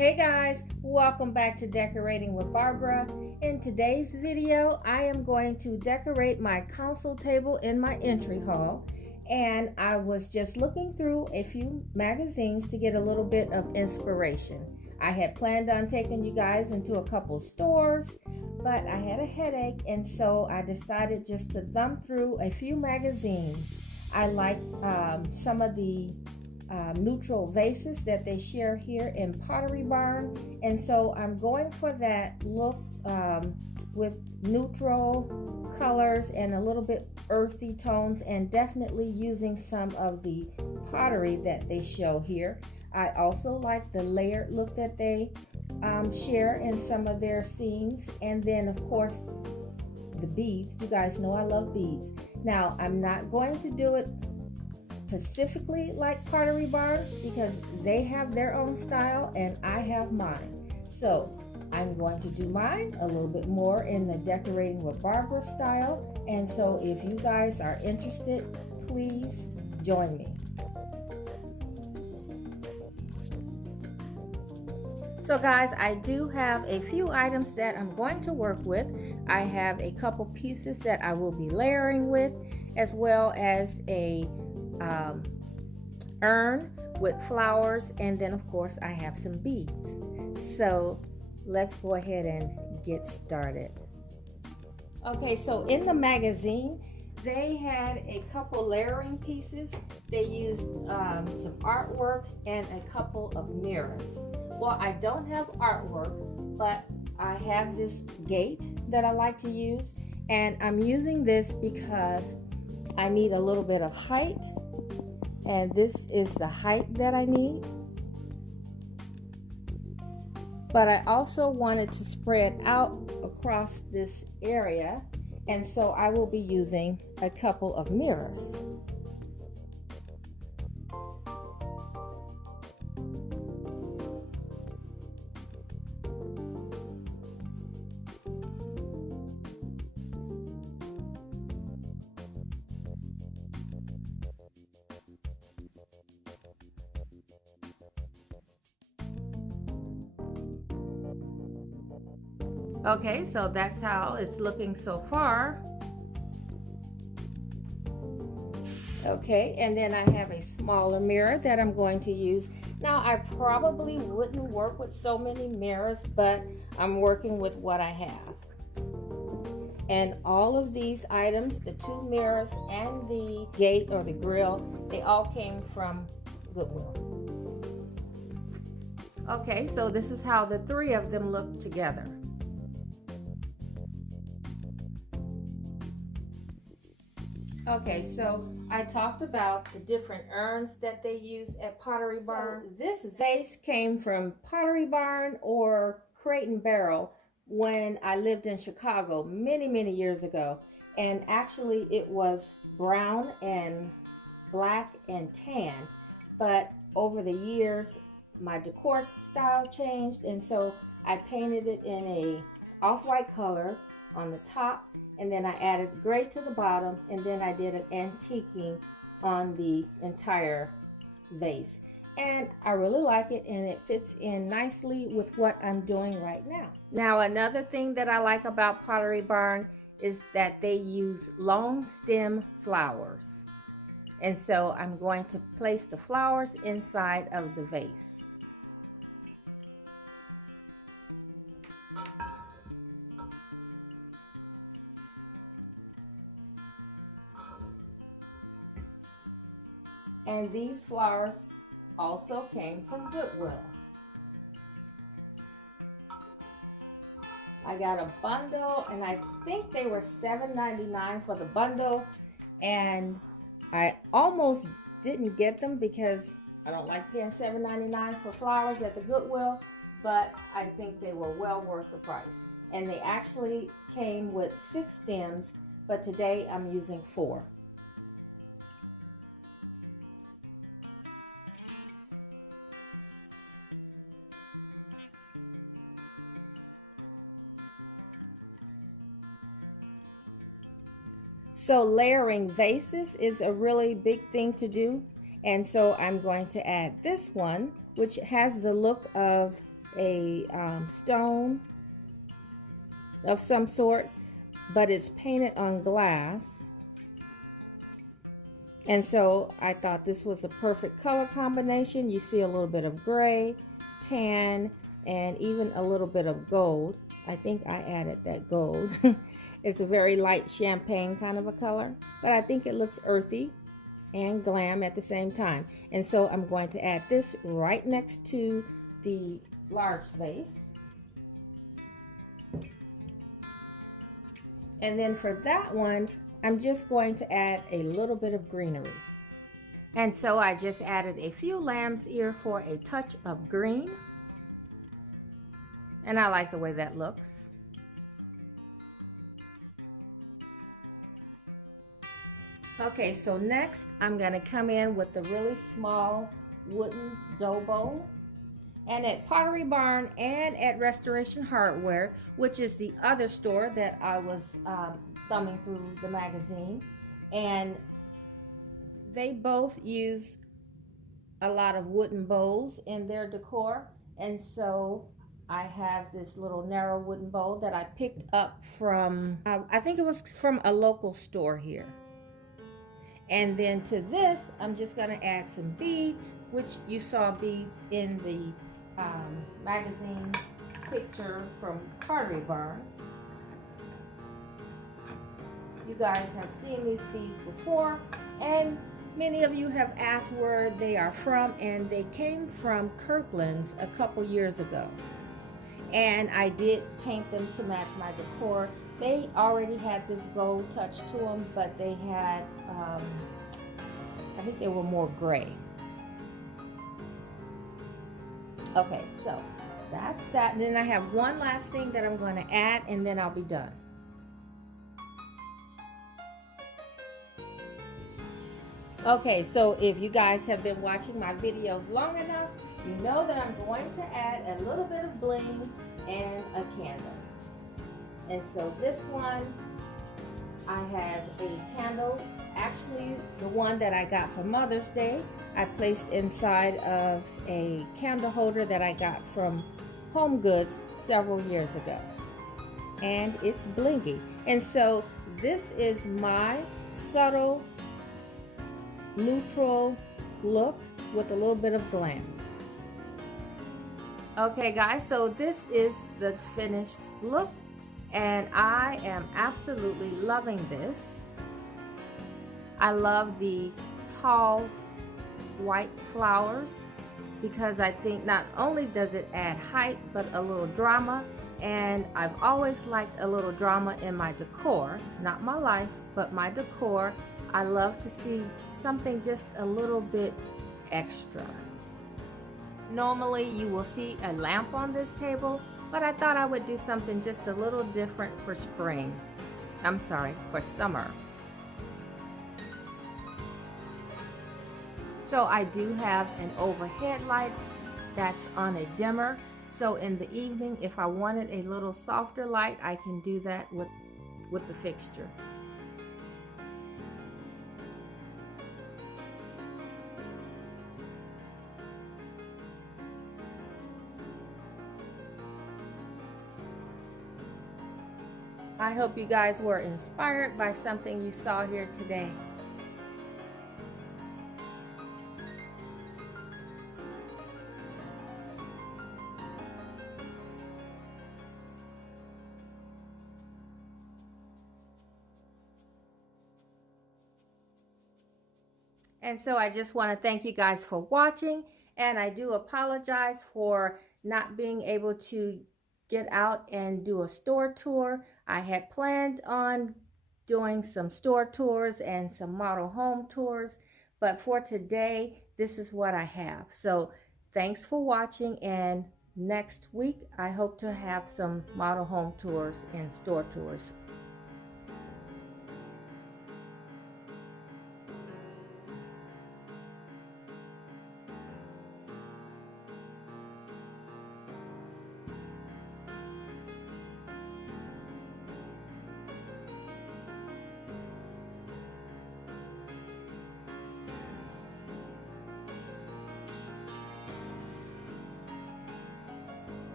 Hey guys, welcome back to Decorating with Barbara. In today's video, I am going to decorate my console table in my entry hall. And I was just looking through a few magazines to get a little bit of inspiration. I had planned on taking you guys into a couple stores, but I had a headache, and so I decided just to thumb through a few magazines. I like some of the neutral vases that they share here in Pottery Barn, and so I'm going for that look with neutral colors and a little bit earthy tones, and definitely using some of the pottery that they show here. I also like the layered look that they share in some of their scenes, and then of course the beads. You guys know I love beads. Now I'm not going to do it specifically like Pottery Barn because they have their own style and I have mine. So I'm going to do mine a little bit more in the Decorating with Barbara style. And so if you guys are interested, please join me. So guys, I do have a few items that I'm going to work with. I have a couple pieces that I will be layering with, as well as a urn with flowers, and then of course I have some beads. So let's go ahead and get started. Okay, so in the magazine they had a couple layering pieces. They used some artwork and a couple of mirrors. Well, I don't have artwork, but I have this gate that I like to use, and I'm using this because I need a little bit of height, and this is the height that I need. But I also wanted to spread out across this area, and so I will be using a couple of mirrors. Okay, so that's how it's looking so far. Okay, and then I have a smaller mirror that I'm going to use. Now, I probably wouldn't work with so many mirrors, but I'm working with what I have. And all of these items, the two mirrors and the gate or the grill, they all came from Goodwill. Okay, so this is how the three of them look together. Okay, so I talked about the different urns that they use at Pottery Barn. So this vase came from Pottery Barn or Crate and Barrel when I lived in Chicago many years ago. And actually it was brown and black and tan. But over the years, my decor style changed, and so I painted it in a off-white color on the top, and then I added gray to the bottom, and then I did an antiquing on the entire vase. And I really like it, and it fits in nicely with what I'm doing right now. Now, another thing that I like about Pottery Barn is that they use long stem flowers. And so I'm going to place the flowers inside of the vase. And these flowers also came from Goodwill. I got a bundle, and I think they were $7.99 for the bundle, and I almost didn't get them because I don't like paying $7.99 for flowers at the Goodwill, but I think they were well worth the price. And they actually came with 6 stems, but today I'm using 4. So layering vases is a really big thing to do, and so I'm going to add this one, which has the look of a stone of some sort, but it's painted on glass. And so I thought this was a perfect color combination. You see a little bit of gray, tan, and even a little bit of gold. I think I added that gold. It's a very light champagne kind of a color, but I think it looks earthy and glam at the same time. And so I'm going to add this right next to the large vase. And then for that one, I'm just going to add a little bit of greenery. And so I just added a few lamb's ear for a touch of green. And I like the way that looks. Okay, so next I'm going to come in with the really small wooden dough bowl. And at Pottery Barn and at Restoration Hardware, which is the other store that I was thumbing through the magazine, and they both use a lot of wooden bowls in their decor. And so I have this little narrow wooden bowl that I picked up from, I think it was from a local store here. And then to this, I'm just going to add some beads, which you saw beads in the magazine picture from Pottery Barn. You guys have seen these beads before, and many of you have asked where they are from, and they came from Kirkland's a couple years ago. And I did paint them to match my decor. They already had this gold touch to them, but they had, I think they were more gray. Okay, so that's that. And then I have one last thing that I'm going to add, and then I'll be done. Okay, so if you guys have been watching my videos long enough, you know that I'm going to add a little bit of bling and a candle. And so this one, I have a candle, actually the one that I got for Mother's Day. I placed inside of a candle holder that I got from Home Goods several years ago. And it's blingy. And so this is my subtle neutral look with a little bit of glam. Okay guys, so this is the finished look, and I am absolutely loving this. I love the tall white flowers because I think not only does it add height but a little drama, and I've always liked a little drama in my decor, not my life but my decor. I love to see something just a little bit extra. Normally you will see a lamp on this table, but I thought I would do something just a little different for spring. I'm sorry, for summer. So I do have an overhead light that's on a dimmer. So in the evening, if I wanted a little softer light, I can do that with the fixture. I hope you guys were inspired by something you saw here today. And so I just want to thank you guys for watching, and I do apologize for not being able to get out and do a store tour. I had planned on doing some store tours and some model home tours, but for today, this is what I have. So thanks for watching, and next week I hope to have some model home tours and store tours